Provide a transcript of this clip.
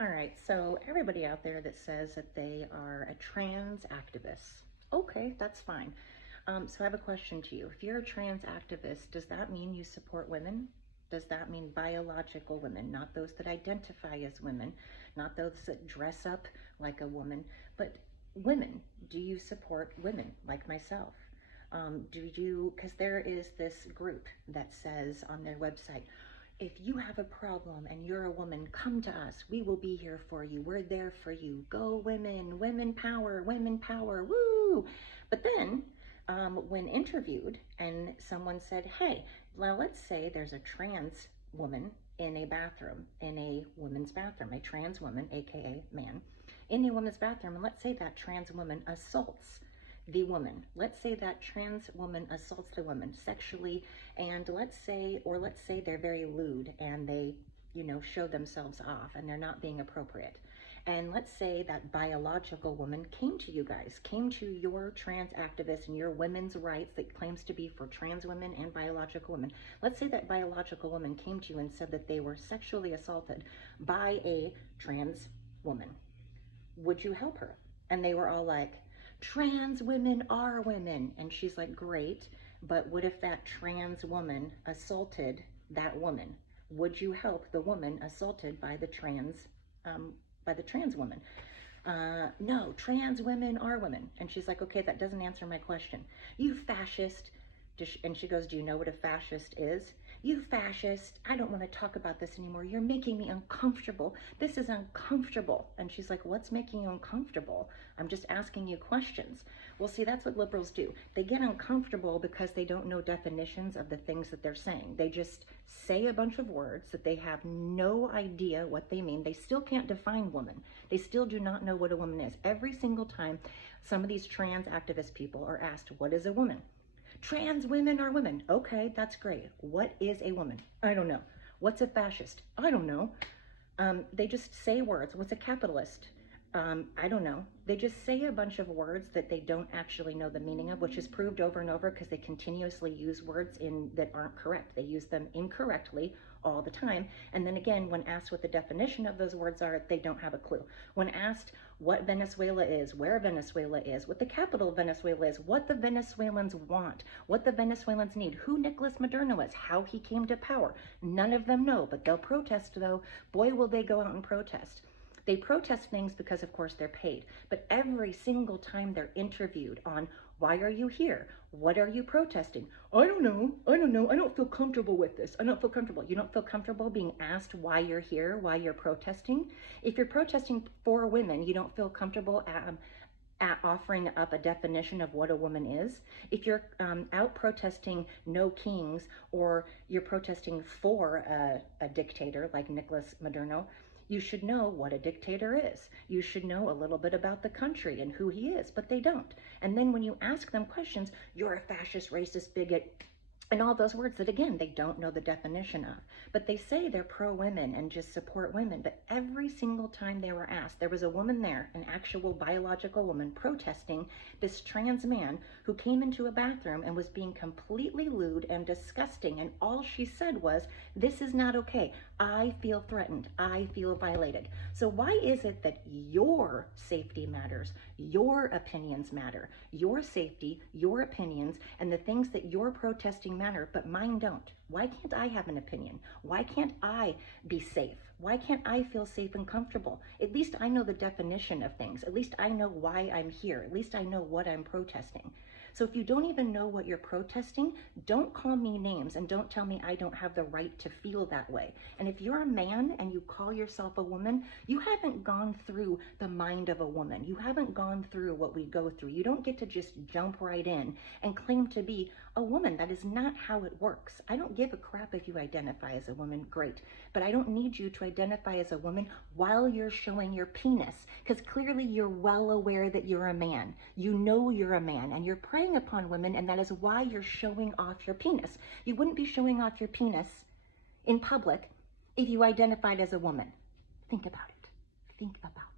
All right, so everybody out there that says that they are a trans activist, okay, that's fine. So I have a question to you. If you're a trans activist, does that mean you support women? Does that mean biological women, not those that identify as women, not those that dress up like a woman, but women? Do you support women like myself? Because there is this group that says on their website, if you have a problem and you're a woman, come to us. We will be here for you. We're there for you. Go women, women power, woo! But then when interviewed and someone said, hey, well, let's say there's a trans woman in a bathroom, in a woman's bathroom, a trans woman, AKA man, in a woman's bathroom, and let's say that trans woman assaults the woman. Let's say that trans woman assaults the woman sexually, and let's say they're very lewd and they, show themselves off and they're not being appropriate. And let's say that biological woman came to you guys, came to your trans activists and your women's rights that claims to be for trans women and biological women. Let's say that biological woman came to you and said that they were sexually assaulted by a trans woman. Would you help her? And they were all like, trans women are women. And she's like, great, but what if that trans woman assaulted that woman? Would you help the woman assaulted by the trans woman? No, trans women are women. And she's like, okay, that doesn't answer my question. You fascist. And she goes, do you know what a fascist is? You fascist, I don't want to talk about this anymore. You're making me uncomfortable. This is uncomfortable. And she's like, what's making you uncomfortable? I'm just asking you questions. Well, see, that's what liberals do. They get uncomfortable because they don't know definitions of the things that they're saying. They just say a bunch of words that they have no idea what they mean. They still can't define woman. They still do not know what a woman is. Every single time some of these trans activist people are asked, what is a woman? Trans women are women. Okay, that's great. What is a woman? I don't know. What's a fascist? I don't know. They just say words. What's a capitalist? I don't know. They just say a bunch of words that they don't actually know the meaning of, which is proved over and over because they continuously use words that aren't correct. They use them incorrectly all the time. And then again, when asked what the definition of those words are, they don't have a clue. When asked what Venezuela is, where Venezuela is, what the capital of Venezuela is, what the Venezuelans want, what the Venezuelans need, who Nicolas Maduro is, how he came to power, none of them know, but they'll protest though. Boy, will they go out and protest. They protest things because, of course, they're paid. But every single time they're interviewed on, why are you here? What are you protesting? I don't know. I don't feel comfortable with this. I don't feel comfortable. You don't feel comfortable being asked why you're here, why you're protesting? If you're protesting for women, you don't feel comfortable at offering up a definition of what a woman is. If you're out protesting no kings, or you're protesting for a dictator like Nicolas Maduro, you should know what a dictator is. You should know a little bit about the country and who he is, but they don't. And then when you ask them questions, you're a fascist, racist, bigot, and all those words that, again, they don't know the definition of. But they say they're pro-women and just support women. But every single time they were asked, there was a woman there, an actual biological woman, protesting this trans man who came into a bathroom and was being completely lewd and disgusting. And all she said was, this is not okay. I feel threatened. I feel violated. So why is it that your safety matters? Your opinions matter. Your safety, your opinions, and the things that you're protesting matter, but mine don't. Why can't I have an opinion? Why can't I be safe? Why can't I feel safe and comfortable? At least I know the definition of things. At least I know why I'm here. At least I know what I'm protesting. So if you don't even know what you're protesting, don't call me names and don't tell me I don't have the right to feel that way. And if you're a man and you call yourself a woman, you haven't gone through the mind of a woman. You haven't gone through what we go through. You don't get to just jump right in and claim to be a woman. That is not how it works. I don't give a crap if you identify as a woman, great. But I don't need you to identify as a woman while you're showing your penis, because clearly you're well aware that you're a man. You know you're a man and you're preying upon women, and that is why you're showing off your penis. You wouldn't be showing off your penis in public if you identified as a woman. Think about it. Think about it.